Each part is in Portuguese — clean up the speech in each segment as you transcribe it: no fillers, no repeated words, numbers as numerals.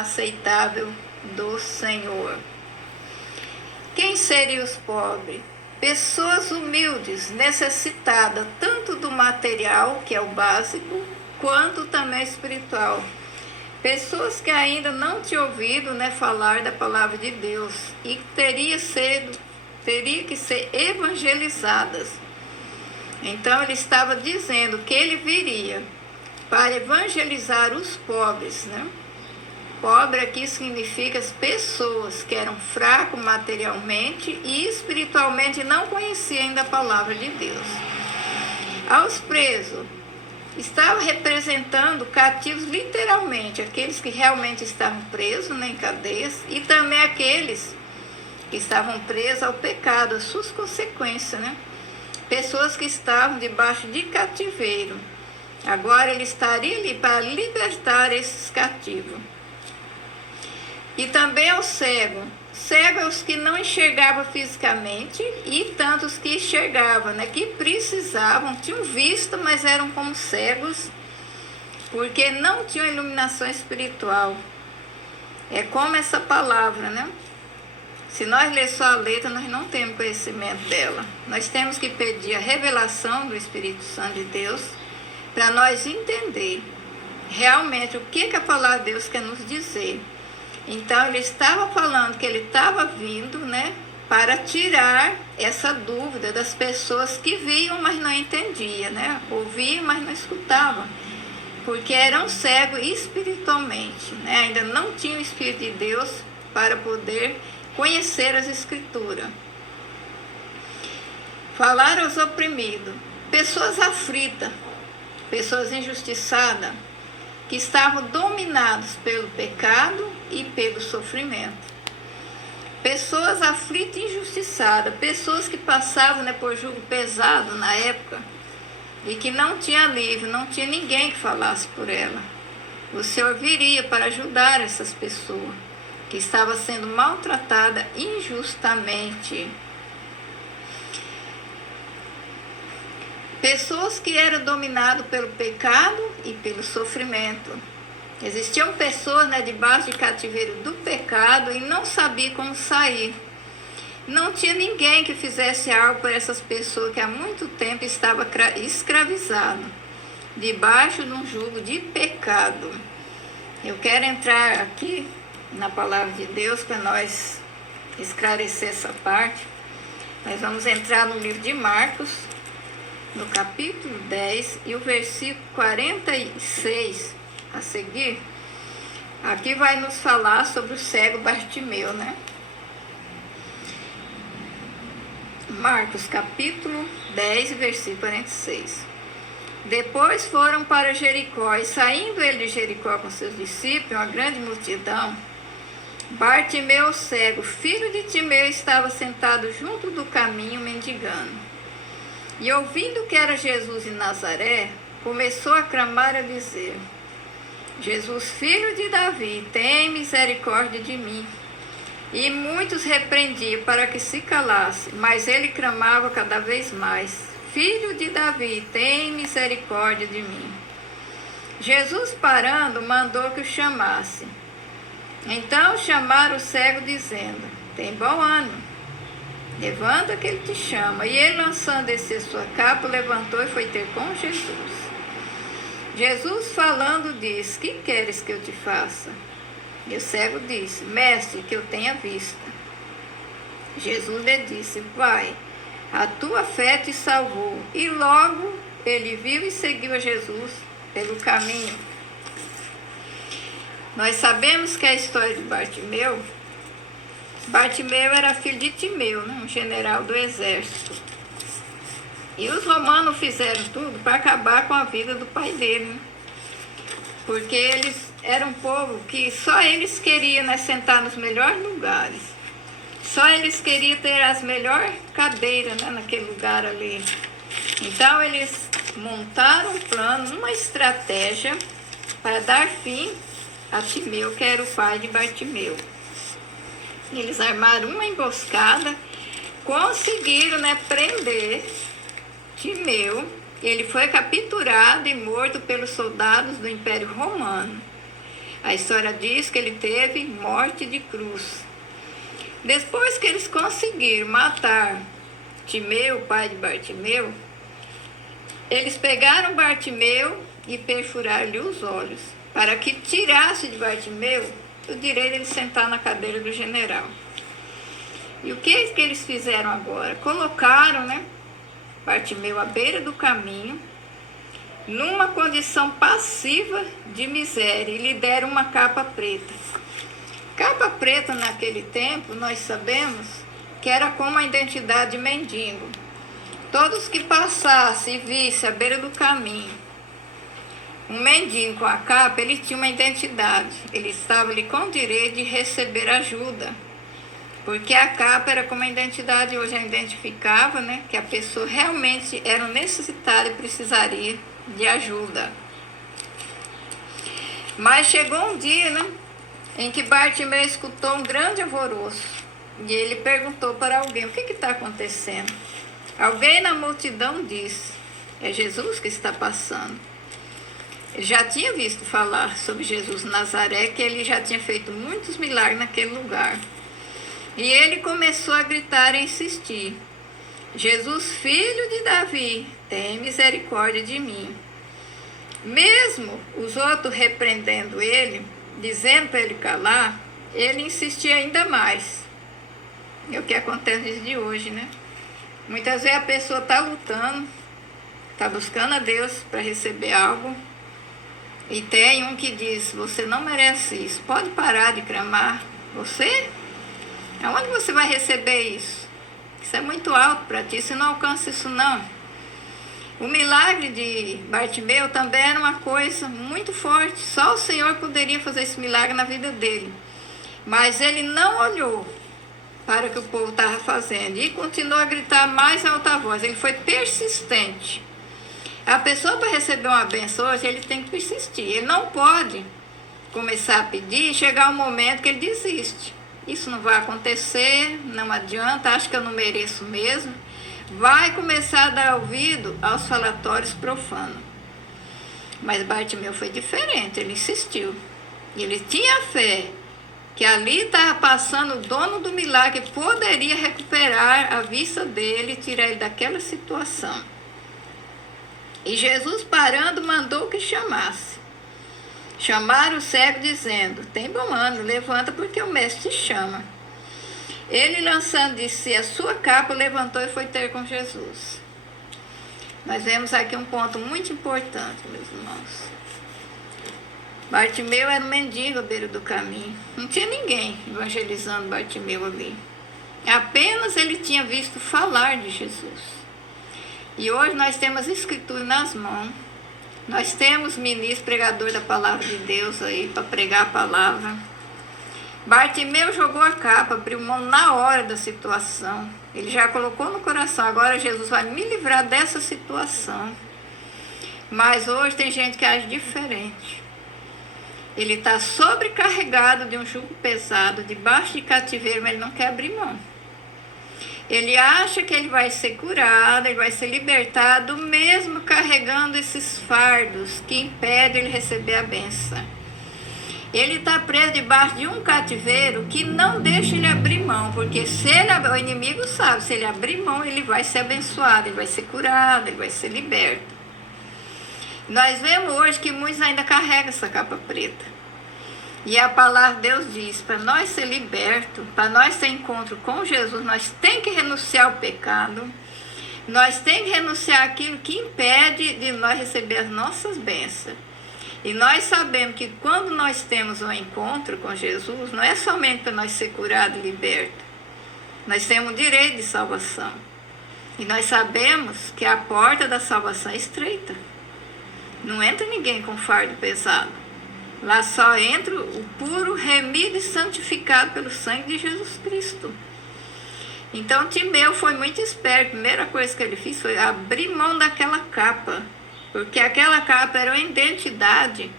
aceitável do Senhor. Quem seriam os pobres? Pessoas humildes, necessitadas tanto do material, que é o básico, quanto também espiritual. Pessoas que ainda não tinham ouvido, falar da palavra de Deus e teria que ser evangelizadas. Então ele estava dizendo que ele viria para evangelizar os pobres, Pobre aqui significa as pessoas que eram fracos materialmente e espiritualmente não conheciam ainda a palavra de Deus. Aos presos, estava representando cativos literalmente, aqueles que realmente estavam presos em cadeias e também aqueles que estavam presos ao pecado, as suas consequências, Pessoas que estavam debaixo de cativeiro. Agora ele estaria ali para libertar esses cativos. E também ao cego. Cego é os que não enxergavam fisicamente e tantos que enxergavam, que precisavam, tinham vista, mas eram como cegos, porque não tinham iluminação espiritual. É como essa palavra, Se nós ler só a letra, nós não temos conhecimento dela. Nós temos que pedir a revelação do Espírito Santo de Deus para nós entender realmente o que a palavra de Deus quer nos dizer. Então ele estava falando que ele estava vindo, para tirar essa dúvida das pessoas que viam, mas não entendiam, ouviam, mas não escutavam, porque eram cegos espiritualmente, ainda não tinham o Espírito de Deus para poder conhecer as Escrituras. Falar aos oprimidos, pessoas aflitas, pessoas injustiçadas, que estavam dominados pelo pecado e pelo sofrimento. Pessoas aflitas e injustiçadas, pessoas que passavam por jugo pesado na época e que não tinha alívio, não tinha ninguém que falasse por ela. O Senhor viria para ajudar essas pessoas que estavam sendo maltratadas injustamente. Pessoas que eram dominadas pelo pecado e pelo sofrimento. Existiam pessoas debaixo de cativeiro do pecado e não sabiam como sair. Não tinha ninguém que fizesse algo por essas pessoas que há muito tempo estavam escravizadas, debaixo de um jugo de pecado. Eu quero entrar aqui na palavra de Deus para nós esclarecer essa parte. Nós vamos entrar no livro de Marcos, no capítulo 10 e o versículo 46 a seguir. Aqui vai nos falar sobre o cego Bartimeu, Marcos capítulo 10, versículo 46. Depois foram para Jericó, e saindo ele de Jericó com seus discípulos, uma grande multidão, Bartimeu, cego, filho de Timeu, estava sentado junto do caminho mendigando. E ouvindo que era Jesus de Nazaré, começou a clamar a dizer: Jesus, filho de Davi, tem misericórdia de mim. E muitos repreendiam para que se calasse, mas ele clamava cada vez mais: Filho de Davi, tem misericórdia de mim. Jesus, parando, mandou que o chamasse. Então chamaram o cego, dizendo: Tem bom ânimo, levanta que ele te chama. E ele, lançando descer sua capa, levantou e foi ter com Jesus. Jesus, falando, disse: Que queres que eu te faça? E o cego disse: Mestre, que eu tenha vista. Jesus lhe disse: Vai, a tua fé te salvou. E logo ele viu e seguiu a Jesus pelo caminho. Nós sabemos que a história de Bartimeu era filho de Timeu, um general do exército. E os romanos fizeram tudo para acabar com a vida do pai dele, porque eles eram um povo que só eles queriam sentar nos melhores lugares. Só eles queriam ter as melhores cadeiras naquele lugar ali. Então eles montaram um plano, uma estratégia para dar fim a Timeu, que era o pai de Bartimeu. Eles armaram uma emboscada, conseguiram prender Timeu. Ele foi capturado e morto pelos soldados do Império Romano. A história diz que ele teve morte de cruz. Depois que eles conseguiram matar Timeu, pai de Bartimeu, eles pegaram Bartimeu e perfuraram-lhe os olhos, para que tirasse de Bartimeu o direito de ele sentar na cadeira do general. E o que eles fizeram agora? Colocaram, Bartimeu à beira do caminho, numa condição passiva de miséria, e lhe deram uma capa preta. Capa preta naquele tempo, nós sabemos que era como a identidade de mendigo. Todos que passassem e vissem à beira do caminho um mendigo com a capa, ele tinha uma identidade. Ele estava ali com o direito de receber ajuda. Porque a capa era como a identidade hoje a identificava, que a pessoa realmente era necessitada e precisaria de ajuda. Mas chegou um dia, em que Bartimeu escutou um grande alvoroço. E ele perguntou para alguém: o que está acontecendo? Alguém na multidão disse: é Jesus que está passando. Ele já tinha visto falar sobre Jesus de Nazaré, que ele já tinha feito muitos milagres naquele lugar. E ele começou a gritar e insistir: Jesus, filho de Davi, tem misericórdia de mim. Mesmo os outros repreendendo ele, dizendo para ele calar, ele insistia ainda mais. É o que acontece nos dias de hoje, Muitas vezes a pessoa está lutando, está buscando a Deus para receber algo, e tem um que diz: você não merece isso, pode parar de clamar. Você? Aonde você vai receber isso? Isso é muito alto para ti, você não alcança isso não. O milagre de Bartimeu também era uma coisa muito forte, só o Senhor poderia fazer esse milagre na vida dele. Mas ele não olhou para o que o povo estava fazendo e continuou a gritar mais alta voz. Ele foi persistente. A pessoa, para receber uma benção hoje, ele tem que persistir. Ele não pode começar a pedir e chegar um momento que ele desiste. Isso não vai acontecer, não adianta, acho que eu não mereço mesmo. Vai começar a dar ouvido aos falatórios profanos. Mas Bartimeu foi diferente, ele insistiu. Ele tinha fé que ali estava passando o dono do milagre, que poderia recuperar a vista dele e tirar ele daquela situação. E Jesus, parando, mandou que chamasse. Chamaram o cego dizendo: tem bom ânimo, levanta porque o mestre te chama. Ele, lançando de si a sua capa, levantou e foi ter com Jesus. Nós vemos aqui um ponto muito importante, meus irmãos. Bartimeu era um mendigo à beira do caminho. Não tinha ninguém evangelizando Bartimeu ali. Apenas ele tinha visto falar de Jesus. E hoje nós temos a Escritura nas mãos. Nós temos ministro, pregador da palavra de Deus aí para pregar a palavra. Bartimeu jogou a capa, abriu mão na hora da situação. Ele já colocou no coração: agora Jesus vai me livrar dessa situação. Mas hoje tem gente que age diferente. Ele está sobrecarregado de um jugo pesado, debaixo de cativeiro, mas ele não quer abrir mão. Ele acha que ele vai ser curado, ele vai ser libertado, mesmo carregando esses fardos que impedem ele receber a bênção. Ele está preso debaixo de um cativeiro que não deixa ele abrir mão, porque o inimigo sabe, se ele abrir mão, ele vai ser abençoado, ele vai ser curado, ele vai ser liberto. Nós vemos hoje que muitos ainda carregam essa capa preta. E a palavra de Deus diz: para nós ser libertos, para nós ter encontro com Jesus, nós temos que renunciar ao pecado, nós temos que renunciar àquilo que impede de nós receber as nossas bênçãos. E nós sabemos que quando nós temos um encontro com Jesus, não é somente para nós ser curados e libertos. Nós temos o direito de salvação. E nós sabemos que a porta da salvação é estreita. Não entra ninguém com fardo pesado. Lá só entra o puro, remido e santificado pelo sangue de Jesus Cristo. Então Timeu foi muito esperto. A primeira coisa que ele fez foi abrir mão daquela capa. Porque aquela capa era uma identidade.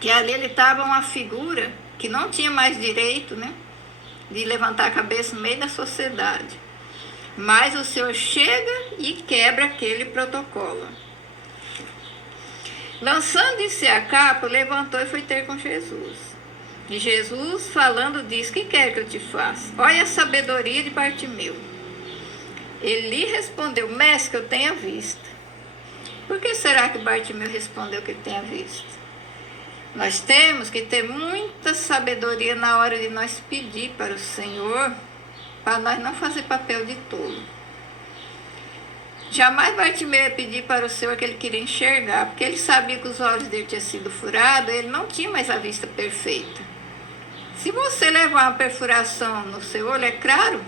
Que ali ele estava uma figura que não tinha mais direito, de levantar a cabeça no meio da sociedade. Mas o Senhor chega e quebra aquele protocolo. Lançando de si a capa, levantou e foi ter com Jesus. E Jesus, falando, disse: que quer que eu te faça? Olha a sabedoria de Bartimeu. Ele lhe respondeu: mestre, que eu tenha vista. Por que será que Bartimeu respondeu que ele tenha visto? Nós temos que ter muita sabedoria na hora de nós pedir para o Senhor, para nós não fazer papel de tolo. Jamais Bartimeu ia pedir para o Senhor que ele queria enxergar, porque ele sabia que os olhos dele tinham sido furados, ele não tinha mais a vista perfeita. Se você levar uma perfuração no seu olho, é claro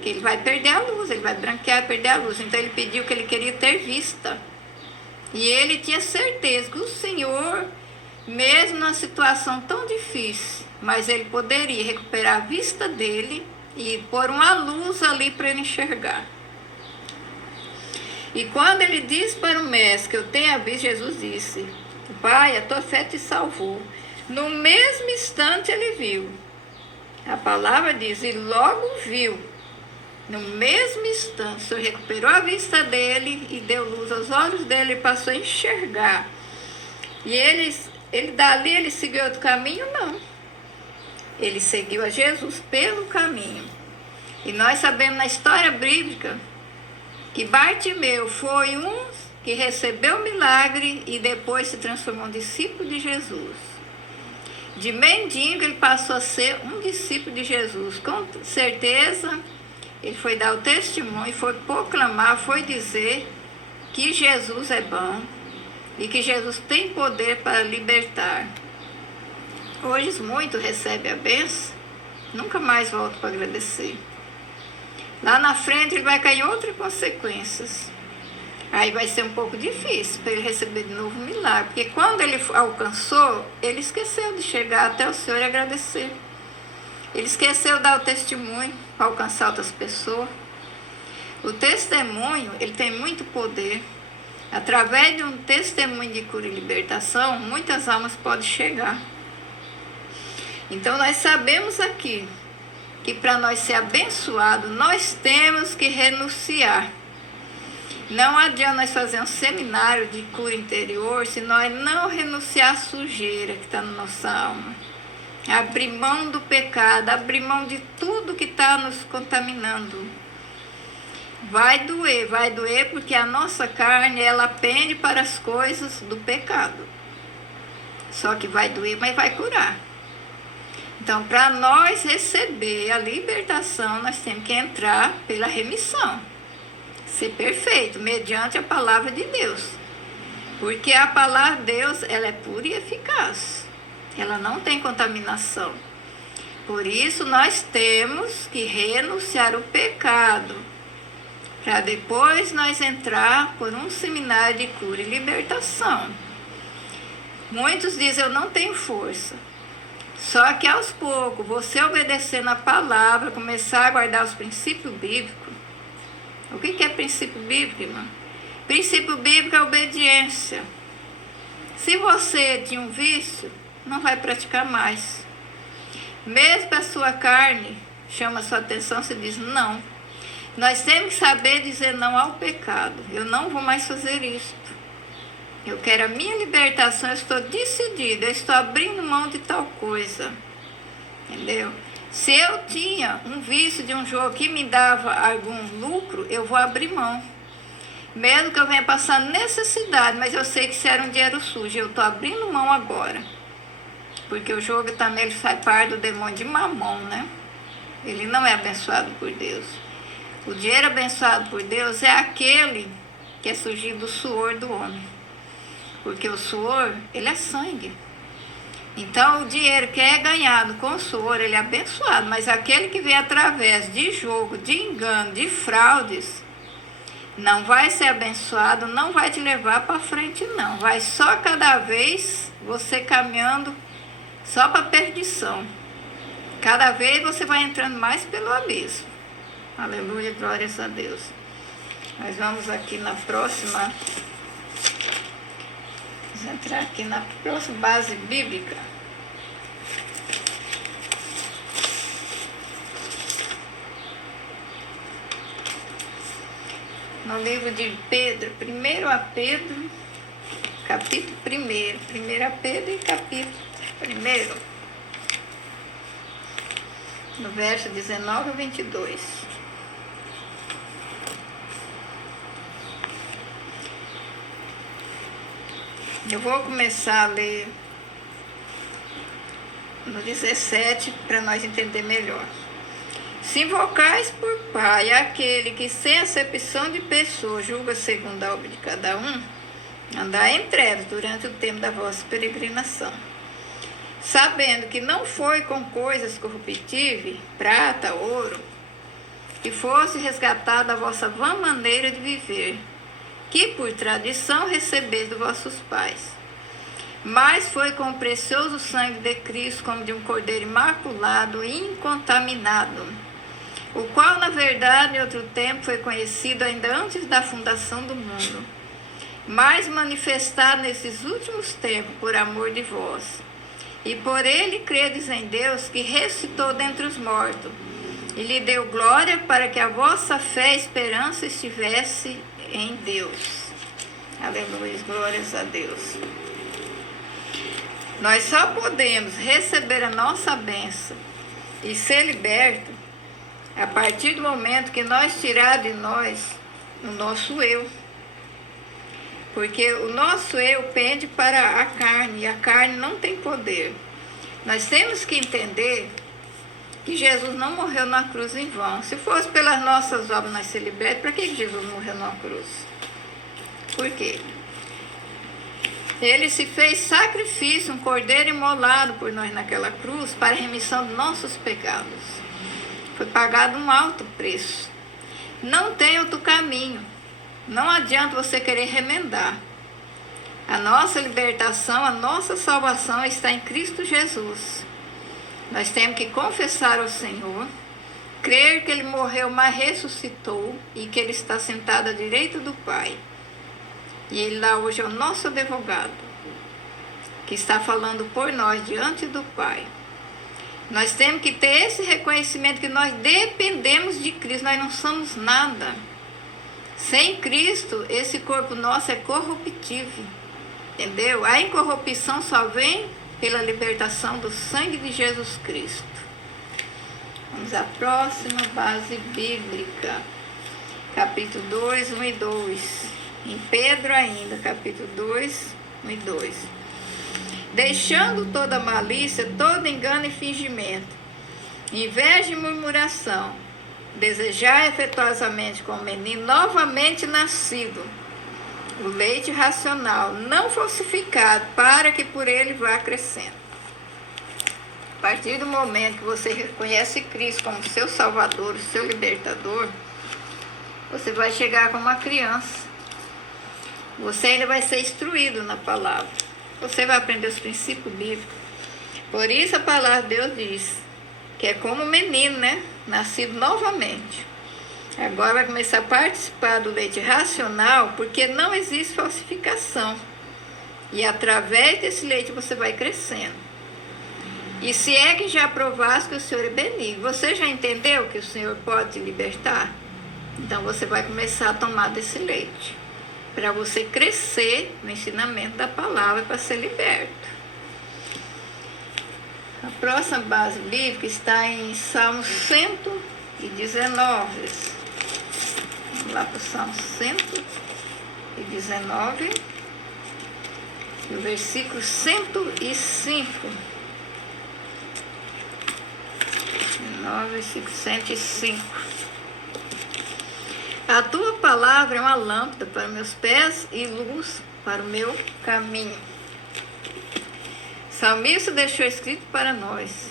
que ele vai perder a luz, ele vai branquear e perder a luz. Então ele pediu que ele queria ter vista. E ele tinha certeza que o Senhor, mesmo numa situação tão difícil, mas ele poderia recuperar a vista dele e pôr uma luz ali para ele enxergar. E quando ele disse para o mestre que eu tenha visto, Jesus disse: Pai, a tua fé te salvou. No mesmo instante ele viu. A palavra diz: e logo viu. No mesmo instante, o Senhor recuperou a vista dele e deu luz aos olhos dele e passou a enxergar. E ele dali ele seguiu outro caminho? Não. Ele seguiu a Jesus pelo caminho. E nós sabemos na história bíblica que Bartimeu foi um que recebeu o milagre e depois se transformou em discípulo de Jesus. De mendigo ele passou a ser um discípulo de Jesus. Com certeza ele foi dar o testemunho, foi proclamar, foi dizer que Jesus é bom e que Jesus tem poder para libertar. Hoje muitos recebem a bênção, nunca mais voltam para agradecer. Lá na frente ele vai cair em outras consequências. Aí vai ser um pouco difícil para ele receber de novo um milagre, porque quando ele alcançou, ele esqueceu de chegar até o Senhor e agradecer. Ele esqueceu de dar o testemunho para alcançar outras pessoas. O testemunho, ele tem muito poder. Através de um testemunho de cura e libertação, muitas almas podem chegar. Então nós sabemos aqui que para nós ser abençoados, nós temos que renunciar. Não adianta nós fazer um seminário de cura interior se nós não renunciar à sujeira que está na nossa alma. Abrir mão do pecado, abrir mão de tudo que está nos contaminando. Vai doer porque a nossa carne, ela pende para as coisas do pecado. Só que vai doer, mas vai curar. Então, para nós receber a libertação, nós temos que entrar pela remissão. Ser perfeito, mediante a palavra de Deus. Porque a palavra de Deus, ela é pura e eficaz. Ela não tem contaminação. Por isso, nós temos que renunciar o pecado. Para depois nós entrar por um seminário de cura e libertação. Muitos dizem, eu não tenho força. Só que aos poucos, você obedecendo a palavra, começar a guardar os princípios bíblicos. O que é princípio bíblico, irmão? Princípio bíblico é obediência. Se você tinha um vício, não vai praticar mais. Mesmo que a sua carne chama a sua atenção, você diz não. Nós temos que saber dizer não ao pecado. Eu não vou mais fazer isso. Eu quero a minha libertação, eu estou decidida, eu estou abrindo mão de tal coisa. Entendeu? Se eu tinha um vício de um jogo que me dava algum lucro, eu vou abrir mão. Mesmo que eu venha passar necessidade, mas eu sei que se era um dinheiro sujo, eu estou abrindo mão agora. Porque o jogo também ele faz parte do demônio de Mamon, né? Ele não é abençoado por Deus. O dinheiro abençoado por Deus é aquele que é surgido do suor do homem. Porque o suor, ele é sangue. Então, o dinheiro que é ganhado com o suor, ele é abençoado. Mas aquele que vem através de jogo, de engano, de fraudes, não vai ser abençoado, não vai te levar para frente, não. Vai só cada vez você caminhando só para perdição. Cada vez você vai entrando mais pelo abismo. Aleluia, glórias a Deus. Nós vamos aqui na próxima... Vamos entrar aqui na próxima base bíblica. No livro de Pedro, 1 a Pedro, capítulo 1, 1 Pedro e capítulo 1, no verso 19 a 22. Eu vou começar a ler no 17 para nós entender melhor. Se invocais por Pai aquele que sem acepção de pessoa julga segundo a obra de cada um, andai em trevas durante o tempo da vossa peregrinação, sabendo que não foi com coisas corruptíveis, prata, ouro, que fosse resgatada a vossa vã maneira de viver, que por tradição recebeis dos vossos pais, mas foi com o precioso sangue de Cristo, como de um cordeiro imaculado e incontaminado, o qual, na verdade, em outro tempo foi conhecido ainda antes da fundação do mundo, mas manifestado nesses últimos tempos por amor de vós. E por ele credes em Deus, que ressuscitou dentre os mortos, e lhe deu glória para que a vossa fé e esperança estivesse em Deus. Aleluia, glórias a Deus. Nós só podemos receber a nossa bênção e ser libertos a partir do momento que nós tirar de nós o nosso eu. Porque o nosso eu pende para a carne, e a carne não tem poder. Nós temos que entender que Jesus não morreu na cruz em vão. Se fosse pelas nossas obras nós ser libertos, para que Jesus morreu na cruz? Por quê? Ele se fez sacrifício, um cordeiro imolado por nós naquela cruz, para a remissão de nossos pecados. Foi pagado um alto preço. Não tem outro caminho. Não adianta você querer remendar. A nossa libertação, a nossa salvação está em Cristo Jesus. Nós temos que confessar ao Senhor, crer que Ele morreu, mas ressuscitou e que Ele está sentado à direita do Pai. E Ele lá hoje é o nosso advogado, que está falando por nós diante do Pai. Nós temos que ter esse reconhecimento que nós dependemos de Cristo, nós não somos nada. Sem Cristo, esse corpo nosso é corruptível, entendeu? A incorrupção só vem pela libertação do sangue de Jesus Cristo. Vamos à próxima base bíblica, capítulo 2, 1 e 2. Em Pedro ainda, capítulo 2, 1 e 2. Deixando toda malícia, todo engano e fingimento, inveja e murmuração, desejai afetuosamente como menino novamente nascido, o leite racional, não falsificado, para que por ele vá crescendo. A partir do momento que você reconhece Cristo como seu Salvador, seu Libertador, você vai chegar como uma criança. Você ainda vai ser instruído na palavra. Você vai aprender os princípios bíblicos. Por isso a palavra de Deus diz que é como um menino, né? Nascido novamente. Agora vai começar a participar do leite racional, porque não existe falsificação. E através desse leite você vai crescendo. E se é que já provaste que o Senhor é benigno, você já entendeu que o Senhor pode te libertar? Então você vai começar a tomar desse leite, para você crescer no ensinamento da palavra, para ser liberto. A próxima base bíblica está em Salmo 119. Vamos lá para o Salmo 119, no versículo 105. 19, versículo 105. A tua palavra é uma lâmpada para meus pés e luz para o meu caminho. O salmista deixou escrito para nós.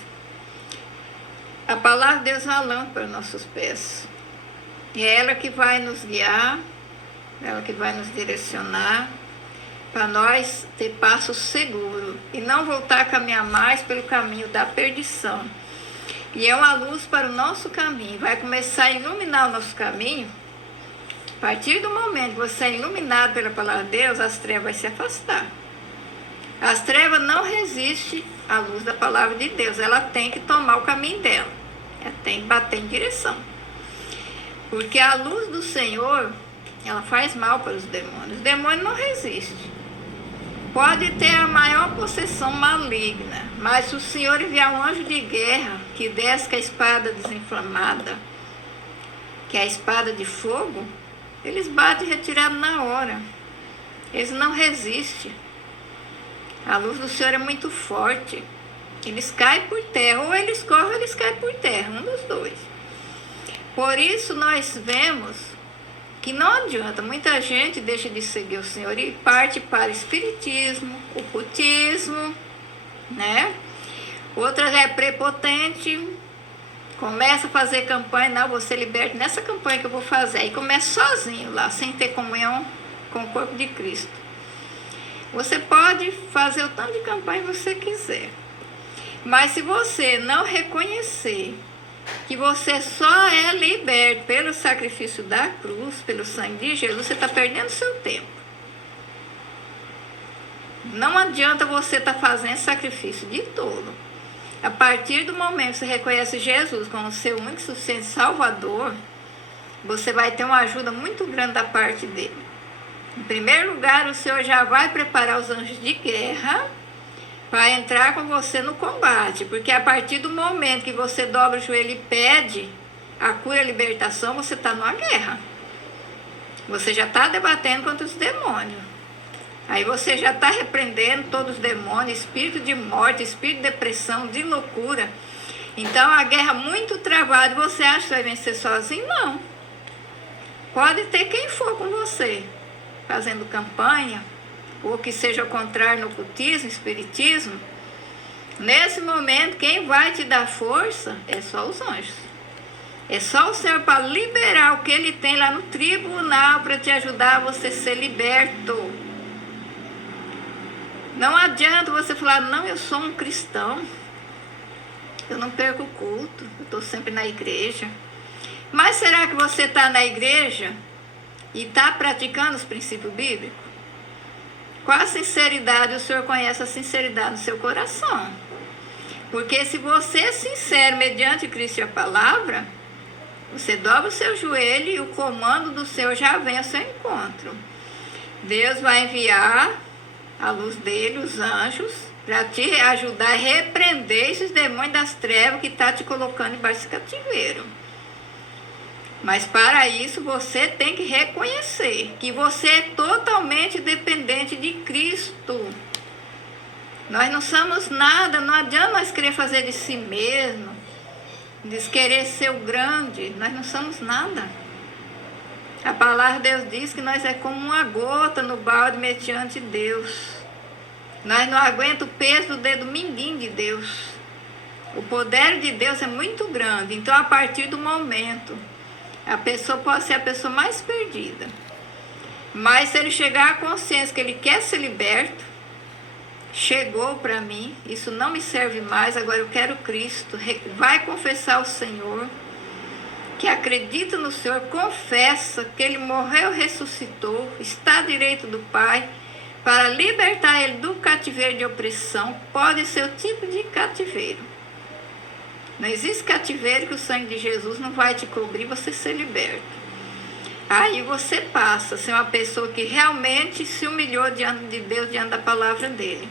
A palavra de Deus é uma lâmpada para nossos pés. E é ela que vai nos guiar, ela que vai nos direcionar, para nós ter passo seguro e não voltar a caminhar mais pelo caminho da perdição. E é uma luz para o nosso caminho, vai começar a iluminar o nosso caminho. A partir do momento que você é iluminado pela palavra de Deus, as trevas vão se afastar. As trevas não resistem à luz da palavra de Deus, ela tem que tomar o caminho dela, ela tem que bater em direção. Porque a luz do Senhor, ela faz mal para os demônios não resistem. Pode ter a maior possessão maligna, mas se o Senhor enviar um anjo de guerra que desce com a espada desinflamada, que é a espada de fogo, eles batem retirado na hora. Eles não resistem. A luz do Senhor é muito forte. Eles caem por terra, ou eles correm ou eles caem por terra, um dos dois. Por isso nós vemos que não adianta, muita gente deixa de seguir o Senhor e parte para espiritismo, ocultismo, né? Outra é prepotente, começa a fazer campanha, não, vou ser liberto nessa campanha que eu vou fazer. Aí começa sozinho lá, sem ter comunhão com o corpo de Cristo. Você pode fazer o tanto de campanha que você quiser. Mas se você não reconhecer que você só é liberto pelo sacrifício da cruz, pelo sangue de Jesus, você está perdendo seu tempo. Não adianta você estar fazendo sacrifício de todo. A partir do momento que você reconhece Jesus como seu único e suficiente Salvador, você vai ter uma ajuda muito grande da parte dele. Em primeiro lugar, o Senhor já vai preparar os anjos de guerra para entrar com você no combate, porque a partir do momento que você dobra o joelho e pede a cura e a libertação, você está numa guerra. Você já está debatendo contra os demônios. Aí você já está repreendendo todos os demônios, espírito de morte, espírito de depressão, de loucura. Então a guerra muito travada, você acha que vai vencer sozinho? Não. Pode ter quem for com você, fazendo campanha, ou que seja o contrário no ocultismo, espiritismo. Nesse momento, quem vai te dar força é só os anjos. É só o Senhor para liberar o que Ele tem lá no tribunal para te ajudar a você ser liberto. Não adianta você falar, não, eu sou um cristão, eu não perco o culto, eu estou sempre na igreja. Mas será que você está na igreja e está praticando os princípios bíblicos? Com a sinceridade, o Senhor conhece a sinceridade no seu coração. Porque se você é sincero mediante Cristo e a palavra, você dobra o seu joelho e o comando do Senhor já vem ao seu encontro. Deus vai enviar a luz dele, os anjos, para te ajudar a repreender esses demônios das trevas que estão te colocando embaixo desse cativeiro. Mas para isso você tem que reconhecer que você é totalmente dependente de Cristo. Nós não somos nada, não adianta nós querer fazer de si mesmo, de querer ser o grande, nós não somos nada. A palavra de Deus diz que nós é como uma gota no balde mediante Deus. Nós não aguentamos o peso do dedo mindinho de Deus. O poder de Deus é muito grande, então a partir do momento a pessoa pode ser a pessoa mais perdida. Mas se ele chegar à consciência que ele quer ser liberto, chegou para mim, isso não me serve mais, agora eu quero Cristo, vai confessar ao Senhor, que acredita no Senhor, confessa que Ele morreu, ressuscitou, está à direita do Pai, para libertar ele do cativeiro de opressão, pode ser o tipo de cativeiro. Não existe cativeiro que o sangue de Jesus não vai te cobrir, você ser liberto. Aí você passa a ser uma pessoa que realmente se humilhou diante de Deus, diante da palavra dele.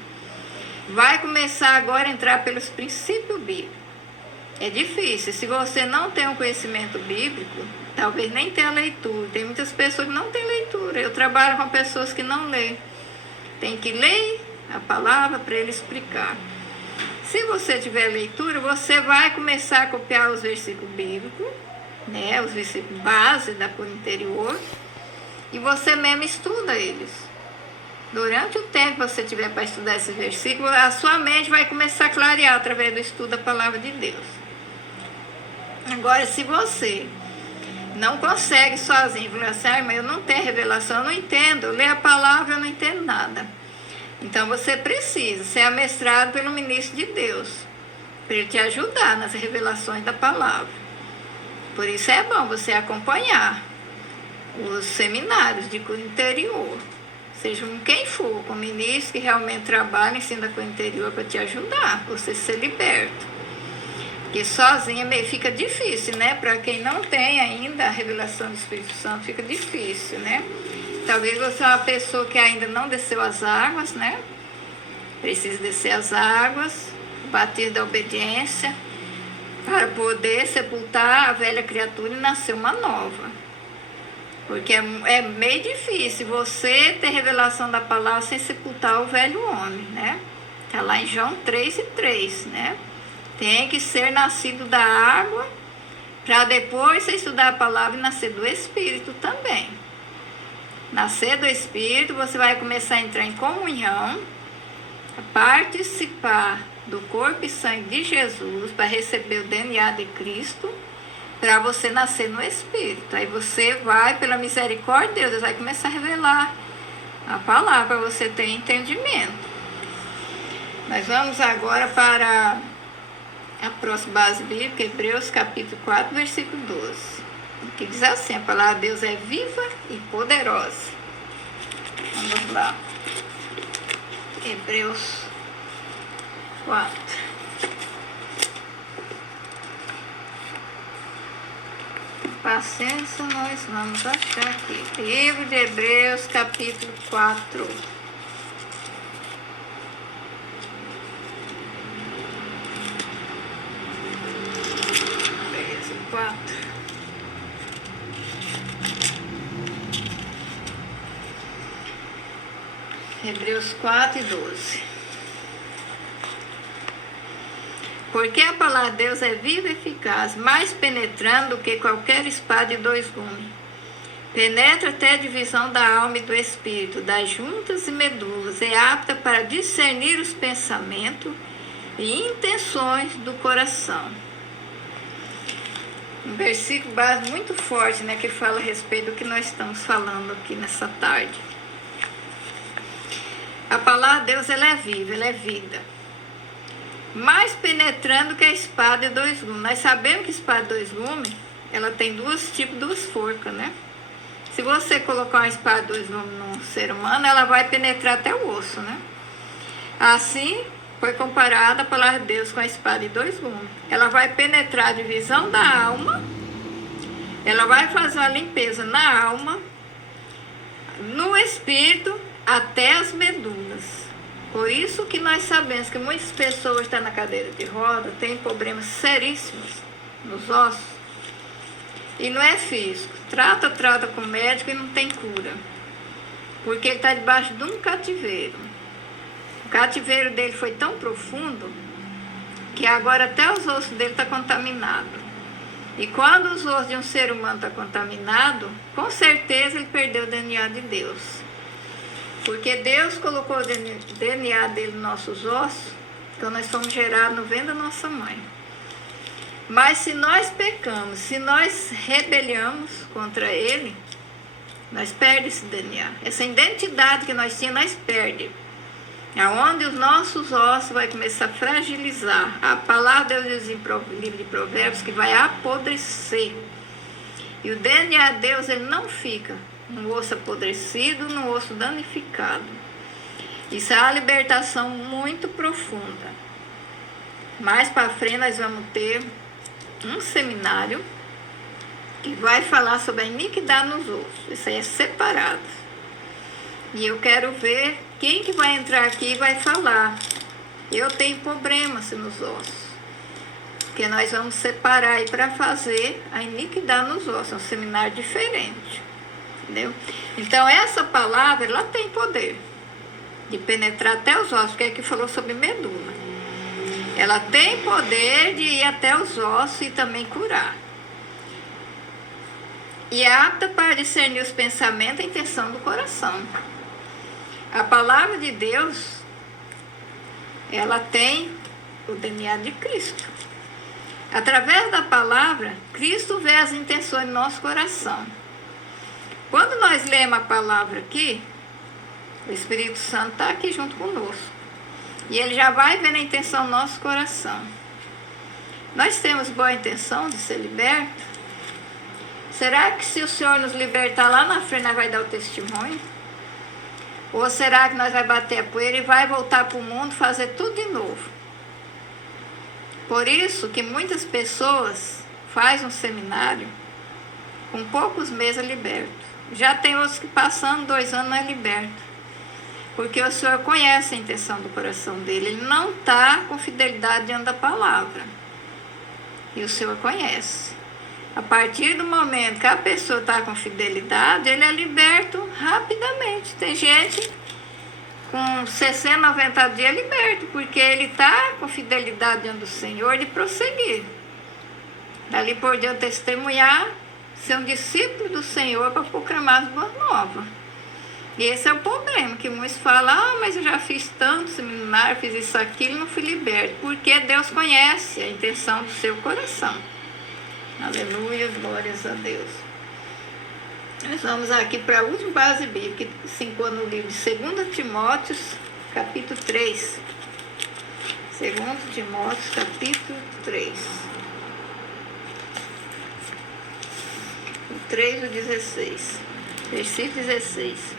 Vai começar agora a entrar pelos princípios bíblicos. É difícil, se você não tem um conhecimento bíblico, talvez nem tenha leitura. Tem muitas pessoas que não têm leitura. Eu trabalho com pessoas que não leem. Tem que ler a palavra para ele explicar. Se você tiver leitura, você vai começar a copiar os versículos bíblicos, né, os versículos base da cura interior, e você mesmo estuda eles. Durante o tempo que você tiver para estudar esses versículos, a sua mente vai começar a clarear através do estudo da palavra de Deus. Agora, se você não consegue sozinho, falar assim, mas eu não tenho revelação, eu não entendo, eu leio a palavra, eu não entendo nada. Então você precisa ser amestrado pelo ministro de Deus, para ele te ajudar nas revelações da palavra. Por isso é bom você acompanhar os seminários de cura interior, seja com quem for, com ministro que realmente trabalha em cima da cura interior para te ajudar, você ser liberto. Porque sozinha fica difícil, né? Para quem não tem ainda a revelação do Espírito Santo, fica difícil, né? Talvez você é uma pessoa que ainda não desceu as águas, né? Precisa descer as águas, bater da obediência, para poder sepultar a velha criatura e nascer uma nova. Porque é meio difícil você ter revelação da palavra sem sepultar o velho homem, né? Está lá em João 3:3, né? Tem que ser nascido da água, para depois você estudar a palavra e nascer do Espírito também. Nascer do Espírito, você vai começar a entrar em comunhão, a participar do corpo e sangue de Jesus, para receber o DNA de Cristo, para você nascer no Espírito. Aí você vai, pela misericórdia de Deus vai começar a revelar a palavra, para você ter entendimento. Nós vamos agora para a próxima base bíblica, Hebreus capítulo 4, versículo 12. Que diz assim: a palavra de Deus é viva e poderosa. Vamos lá. Hebreus 4. Paciência, nós vamos achar aqui. Livro de Hebreus, capítulo 4. Versículo 4. Hebreus 4:12. Porque a palavra de Deus é viva e eficaz, mais penetrando do que qualquer espada de dois gumes. Penetra até a divisão da alma e do espírito, das juntas e medulas, é apta para discernir os pensamentos e intenções do coração. Um versículo base muito forte, né, que fala a respeito do que nós estamos falando aqui nessa tarde. A palavra de Deus, ela é viva, ela é vida. Mais penetrando que a espada de dois gumes. Nós sabemos que a espada de dois gumes, ela tem duas forcas, né? Se você colocar uma espada de dois gumes num ser humano, ela vai penetrar até o osso, né? Assim, foi comparada a palavra de Deus com a espada de dois gumes. Ela vai penetrar a divisão da alma, ela vai fazer uma limpeza na alma, no espírito, até as medulas. Por isso que nós sabemos que muitas pessoas estão na cadeira de roda, têm problemas seríssimos nos ossos. E não é físico. Trata com o médico e não tem cura. Porque ele está debaixo de um cativeiro. O cativeiro dele foi tão profundo que agora até os ossos dele estão contaminados. E quando os ossos de um ser humano estão contaminados, com certeza ele perdeu o DNA de Deus. Porque Deus colocou o DNA dele nos nossos ossos, então nós somos gerados no ventre da nossa mãe. Mas se nós pecamos, se nós rebeliamos contra ele, nós perdemos esse DNA. Essa identidade que nós tínhamos, nós perdemos. Aonde os nossos ossos vai começar a fragilizar. A palavra de Deus diz no livro de Provérbios que vai apodrecer. E o DNA de Deus, ele não fica no osso apodrecido, no osso danificado. Isso é uma libertação muito profunda. Mais para frente nós vamos ter um seminário que vai falar sobre a iniquidade nos ossos. Isso aí é separado. E eu quero ver quem que vai entrar aqui e vai falar. Eu tenho problemas nos ossos. Porque nós vamos separar aí para fazer a iniquidade nos ossos. É um seminário diferente. Entendeu? Então essa palavra, ela tem poder de penetrar até os ossos, porque aqui falou sobre medula. Ela tem poder de ir até os ossos e também curar. E é apta para discernir os pensamentos e a intenção do coração. A palavra de Deus, ela tem o DNA de Cristo. Através da palavra, Cristo vê as intenções do nosso coração. Quando nós lemos a palavra aqui, o Espírito Santo está aqui junto conosco. E ele já vai ver a intenção do nosso coração. Nós temos boa intenção de ser libertos? Será que se o Senhor nos libertar lá na frente, nós vai dar o testemunho? Ou será que nós vai bater a poeira e vai voltar para o mundo fazer tudo de novo? Por isso que muitas pessoas fazem um seminário, com poucos meses liberto. Já tem outros que passando 2 anos não é liberto. Porque o Senhor conhece a intenção do coração dele. Ele não está com fidelidade diante da palavra. E o Senhor conhece. A partir do momento que a pessoa está com fidelidade, ele é liberto rapidamente. Tem gente com 60, 90 dias liberto, porque ele está com fidelidade diante do Senhor de prosseguir. Dali por diante testemunhar, ser um discípulo do Senhor para proclamar as boas novas. E esse é o problema, que muitos falam, mas eu já fiz tanto seminário, fiz isso, aquilo, não fui liberto. Porque Deus conhece a intenção do seu coração. Aleluia, glórias a Deus. Nós vamos aqui para a última base bíblica, que se encontra no livro de 2 Timóteo, capítulo 3. 2 Timóteo, capítulo 3. O 3 do 16. Versículo 16.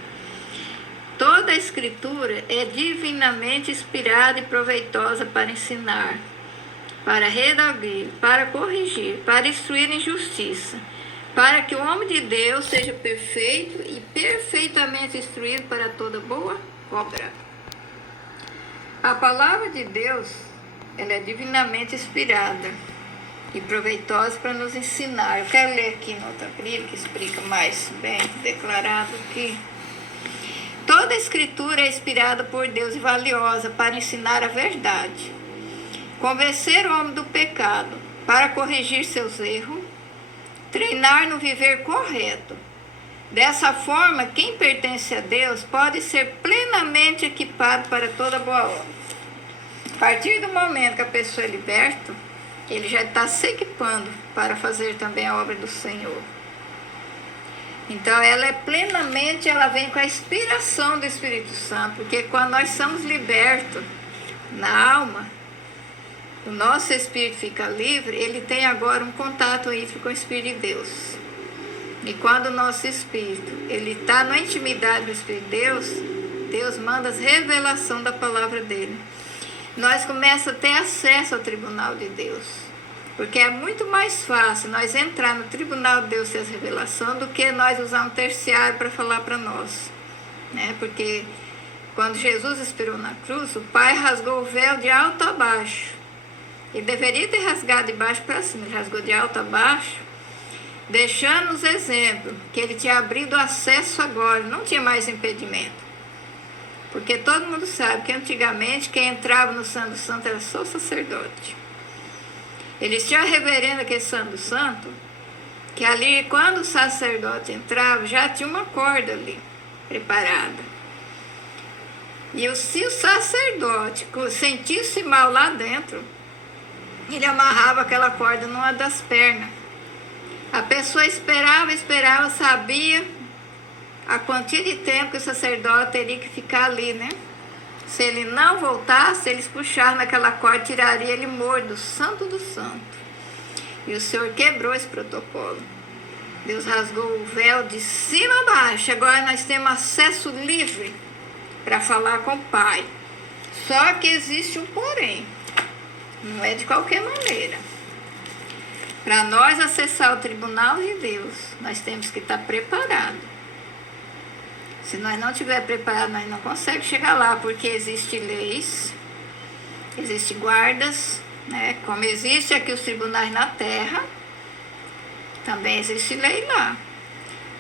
Toda a Escritura é divinamente inspirada e proveitosa para ensinar, para redarguir, para corrigir, para instruir em justiça, para que o homem de Deus seja perfeito e perfeitamente instruído para toda boa obra. A palavra de Deus, ela é divinamente inspirada e proveitosa para nos ensinar. Eu quero ler aqui em outra Bíblia que explica mais bem declarado aqui. Toda a Escritura é inspirada por Deus e valiosa para ensinar a verdade, convencer o homem do pecado, para corrigir seus erros, treinar no viver correto. Dessa forma, quem pertence a Deus pode ser plenamente equipado para toda boa obra. A partir do momento que a pessoa é liberta, ele já está se equipando para fazer também a obra do Senhor. Então, ela vem com a inspiração do Espírito Santo, porque quando nós somos libertos na alma, o nosso espírito fica livre, ele tem agora um contato íntimo com o Espírito de Deus. E quando o nosso espírito, ele está na intimidade do Espírito de Deus, Deus manda as revelações da palavra dele. Nós começamos a ter acesso ao tribunal de Deus. Porque é muito mais fácil nós entrar no tribunal de Deus e as revelações do que nós usar um terciário para falar para nós. Né? Porque quando Jesus expirou na cruz, o Pai rasgou o véu de alto a baixo. Ele deveria ter rasgado de baixo para cima, ele rasgou de alto a baixo, deixando-nos exemplo que ele tinha abrido acesso agora, não tinha mais impedimento. Porque todo mundo sabe que antigamente quem entrava no Santo do Santo era só o sacerdote. Eles tinham a reverenda que é Santo do Santo, que ali, quando o sacerdote entrava, já tinha uma corda ali, preparada. E se o sacerdote sentisse mal lá dentro, ele amarrava aquela corda numa das pernas. A pessoa esperava, sabia a quantia de tempo que o sacerdote teria que ficar ali, né? Se ele não voltasse, eles puxaram naquela corda, tiraria ele morto do Santo do Santo. E o Senhor quebrou esse protocolo. Deus rasgou o véu de cima a baixo. Agora nós temos acesso livre para falar com o Pai. Só que existe um porém. Não é de qualquer maneira. Para nós acessar o tribunal de Deus, nós temos que estar preparados. Se nós não estiver preparados, nós não conseguimos chegar lá, porque existem leis, existem guardas, né? Como existe aqui os tribunais na terra, também existe lei lá.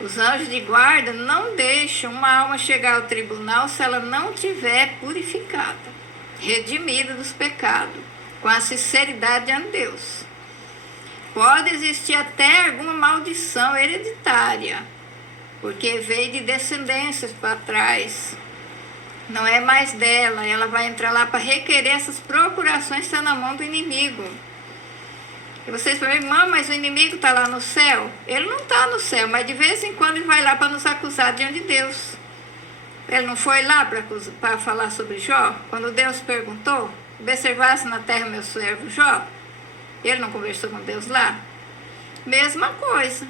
Os anjos de guarda não deixam uma alma chegar ao tribunal se ela não estiver purificada, redimida dos pecados, com a sinceridade diante de Deus. Pode existir até alguma maldição hereditária, porque veio de descendências para trás. Não é mais dela, ela vai entrar lá para requerer essas procurações que estão na mão do inimigo. E vocês falam, irmã, mas o inimigo está lá no céu? Ele não está no céu, mas de vez em quando ele vai lá para nos acusar diante de Deus. Ele não foi lá para falar sobre Jó? Quando Deus perguntou, observasse na terra meu servo Jó? Ele não conversou com Deus lá? Mesma coisa.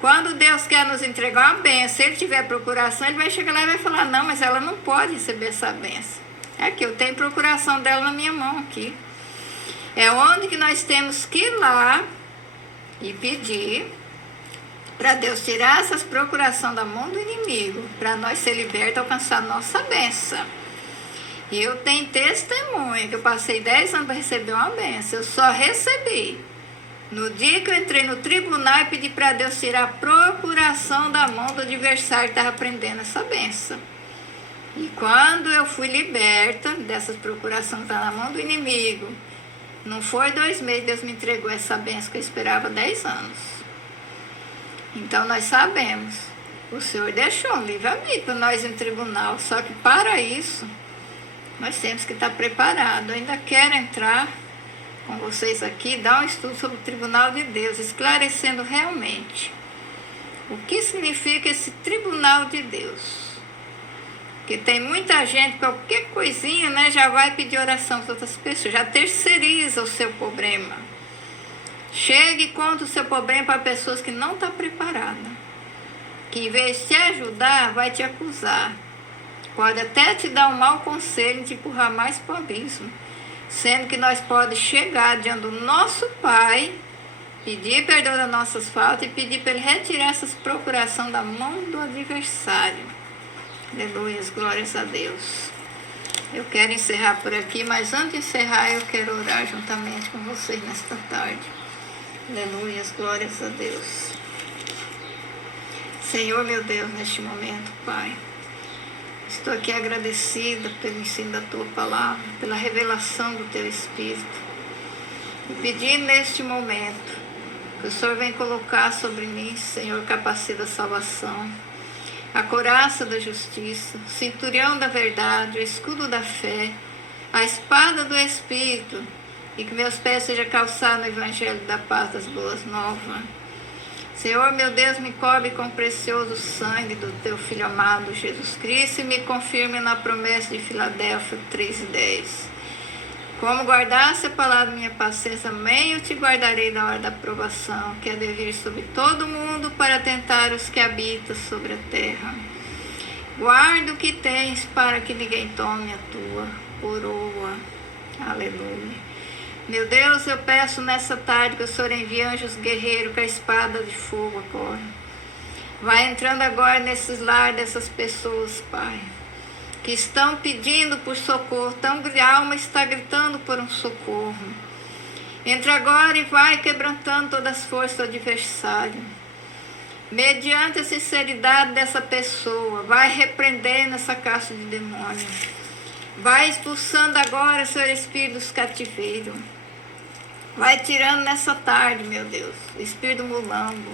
Quando Deus quer nos entregar uma bênção, se ele tiver procuração, ele vai chegar lá e vai falar, não, mas ela não pode receber essa bênção. É que eu tenho procuração dela na minha mão aqui. É onde que nós temos que ir lá e pedir para Deus tirar essas procurações da mão do inimigo, para nós ser libertos e alcançar a nossa bênção. E eu tenho testemunha que eu passei 10 anos para receber uma bênção. Eu só recebi no dia que eu entrei no tribunal e pedi para Deus tirar a procuração da mão do adversário que estava prendendo essa bênção. E quando eu fui liberta dessas procurações que estavam na mão do inimigo, não foi 2 meses, Deus me entregou essa bênção que eu esperava 10 anos. Então nós sabemos, o Senhor deixou um livre-arbítrio para nós em tribunal, só que para isso nós temos que estar preparados. Eu ainda quero entrar com vocês aqui, dar um estudo sobre o tribunal de Deus, esclarecendo realmente o que significa esse tribunal de Deus. Porque tem muita gente, qualquer coisinha, né, já vai pedir oração para outras pessoas, já terceiriza o seu problema. Chega e conta o seu problema para pessoas que não estão preparadas, que em vez de te ajudar, vai te acusar. Pode até te dar um mau conselho e te empurrar mais para o abismo. Sendo que nós podemos chegar diante do nosso Pai, pedir perdão das nossas faltas e pedir para Ele retirar essas procurações da mão do adversário. Aleluia, glórias a Deus. Eu quero encerrar por aqui, mas antes de encerrar eu quero orar juntamente com vocês nesta tarde. Aleluia, glórias a Deus. Senhor meu Deus, neste momento, Pai, estou aqui agradecida pelo ensino da Tua Palavra, pela revelação do Teu Espírito. E pedir neste momento que o Senhor venha colocar sobre mim, Senhor, capacete da salvação, a couraça da justiça, o cinturão da verdade, o escudo da fé, a espada do Espírito, e que meus pés sejam calçados no Evangelho da paz das boas novas. Senhor, meu Deus, me cobre com o precioso sangue do Teu Filho amado, Jesus Cristo, e me confirme na promessa de Filadélfia 3:10. Como guardaste a palavra minha paciência, também eu te guardarei na hora da provação, que é de vir sobre todo mundo para tentar os que habitam sobre a terra. Guarda o que tens para que ninguém tome a tua coroa. Aleluia. Meu Deus, eu peço nessa tarde que o Senhor envie anjos guerreiros com a espada de fogo agora. Vai entrando agora nesses lares dessas pessoas, Pai, que estão pedindo por socorro, a alma está gritando por um socorro. Entra agora e vai quebrantando todas as forças do adversário. Mediante a sinceridade dessa pessoa, vai repreendendo essa caça de demônio. Vai expulsando agora, Senhor Espírito, dos cativeiros. Vai tirando nessa tarde, meu Deus, o espírito do mulambo,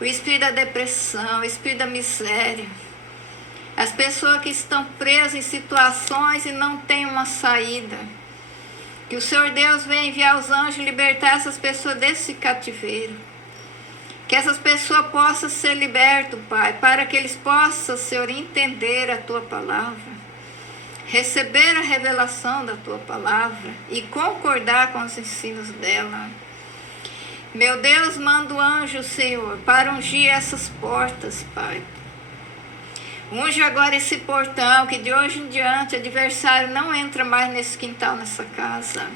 o espírito da depressão, o espírito da miséria. As pessoas que estão presas em situações e não têm uma saída. Que o Senhor Deus venha enviar os anjos e libertar essas pessoas desse cativeiro. Que essas pessoas possam ser libertas, Pai, para que eles possam, Senhor, entender a Tua palavra, receber a revelação da Tua palavra e concordar com os ensinos dela. Meu Deus, manda o anjo, Senhor, para ungir essas portas, Pai. Unge agora esse portão, que de hoje em diante o adversário não entra mais nesse quintal, nessa casa.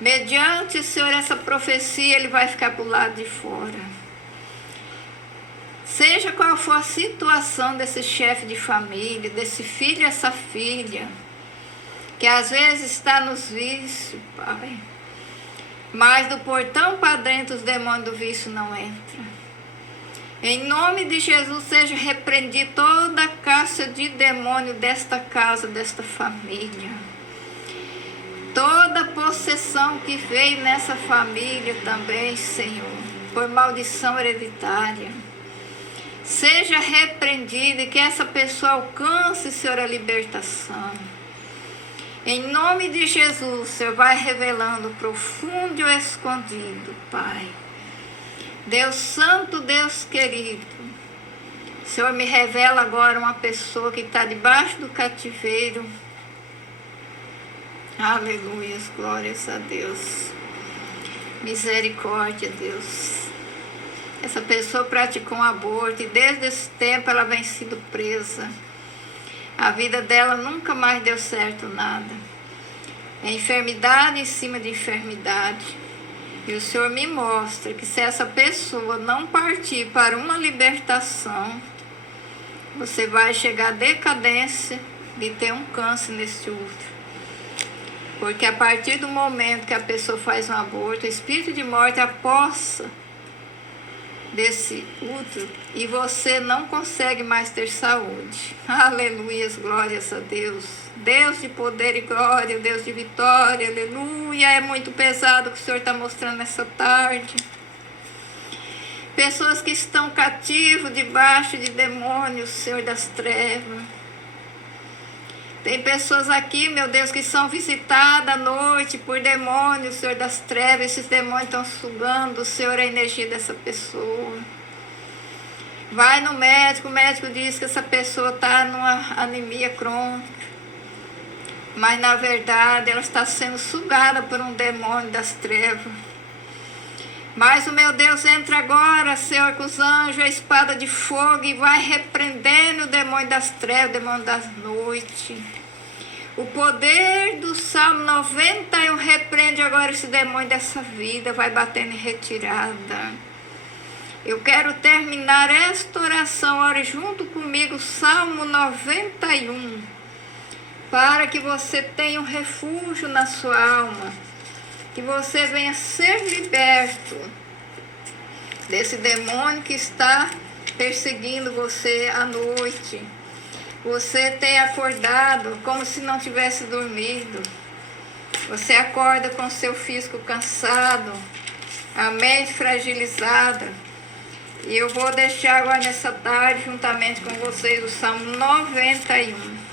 Mediante, Senhor, essa profecia, ele vai ficar para o lado de fora. Seja qual for a situação desse chefe de família, desse filho e essa filha, que às vezes está nos vícios, Pai, mas do portão para dentro os demônios do vício não entram. Em nome de Jesus, seja repreendido toda a caça de demônio desta casa, desta família. Toda possessão que veio nessa família também, Senhor, por maldição hereditária, seja repreendida e que essa pessoa alcance, Senhor, a libertação. Em nome de Jesus, Senhor, vai revelando o profundo e o escondido, Pai. Deus Santo, Deus querido, Senhor, me revela agora uma pessoa que está debaixo do cativeiro. Aleluia, glórias a Deus. Misericórdia, Deus. Essa pessoa praticou um aborto e desde esse tempo ela vem sendo presa. A vida dela nunca mais deu certo nada. É enfermidade em cima de enfermidade. E o Senhor me mostra que se essa pessoa não partir para uma libertação, você vai chegar à decadência de ter um câncer nesse útero. Porque a partir do momento que a pessoa faz um aborto, o espírito de morte apossa desse útero e você não consegue mais ter saúde. Aleluias, glórias a Deus. Deus de poder e glória, Deus de vitória, aleluia. É muito pesado o que o Senhor está mostrando nessa tarde. Pessoas que estão cativos debaixo de demônios, Senhor das trevas. Tem pessoas aqui, meu Deus, que são visitadas à noite por demônios, Senhor das trevas. Esses demônios estão sugando, Senhor, a energia dessa pessoa. Vai no médico, o médico diz que essa pessoa está numa anemia crônica. Mas, na verdade, ela está sendo sugada por um demônio das trevas. Mas o meu Deus entra agora, Senhor, com os anjos, a espada de fogo, e vai repreendendo o demônio das trevas, o demônio das noites. O poder do Salmo 91 repreende agora esse demônio dessa vida, vai batendo em retirada. Eu quero terminar esta oração, ore junto comigo, Salmo 91, para que você tenha um refúgio na sua alma, que você venha ser liberto desse demônio que está perseguindo você à noite. Você tem acordado como se não tivesse dormido. Você acorda com seu físico cansado, a mente fragilizada. E eu vou deixar agora nessa tarde, juntamente com vocês, o Salmo 91.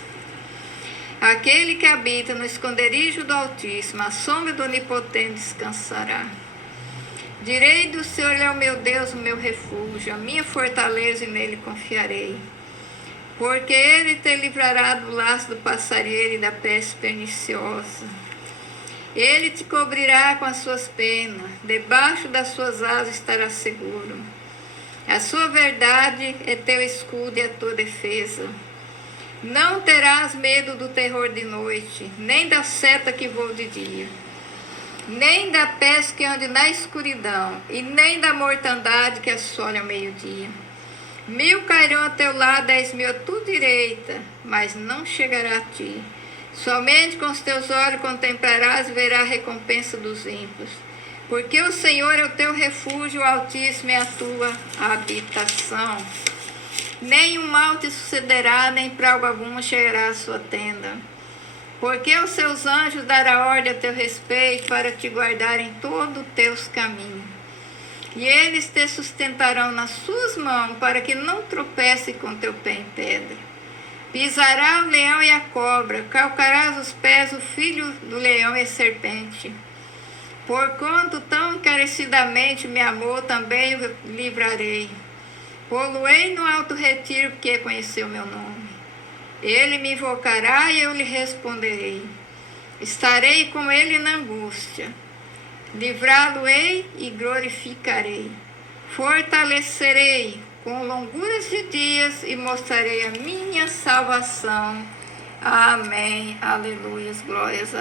Aquele que habita no esconderijo do Altíssimo, a sombra do Onipotente descansará. Direi do Senhor, Ele é o meu Deus, o meu refúgio, a minha fortaleza, e nele confiarei. Porque Ele te livrará do laço do passarinheiro e da peste perniciosa. Ele te cobrirá com as suas penas, debaixo das suas asas estarás seguro. A sua verdade é teu escudo e a tua defesa. Não terás medo do terror de noite, nem da seta que voa de dia, nem da peste que ande na escuridão, e nem da mortandade que assole ao meio-dia. 1000 cairão ao teu lado, 10.000 à tua direita, mas não chegará a ti. Somente com os teus olhos contemplarás e verás a recompensa dos ímpios. Porque o Senhor é o teu refúgio, o Altíssimo é a tua habitação. Nenhum mal te sucederá, nem praga alguma chegará à sua tenda. Porque os seus anjos dará ordem a teu respeito, para te guardar em todos os teus caminhos. E eles te sustentarão nas suas mãos, para que não tropece com teu pé em pedra. Pisará o leão e a cobra, calcarás os pés o filho do leão e a serpente. Porquanto tão encarecidamente me amou, também o livrarei. Pô-lo-ei no alto retiro, porque conheceu meu nome. Ele me invocará e eu lhe responderei. Estarei com ele na angústia. Livrá-lo-ei e glorificarei. Fortalecerei com longuras de dias e mostrarei a minha salvação. Amém. Aleluia. Glórias a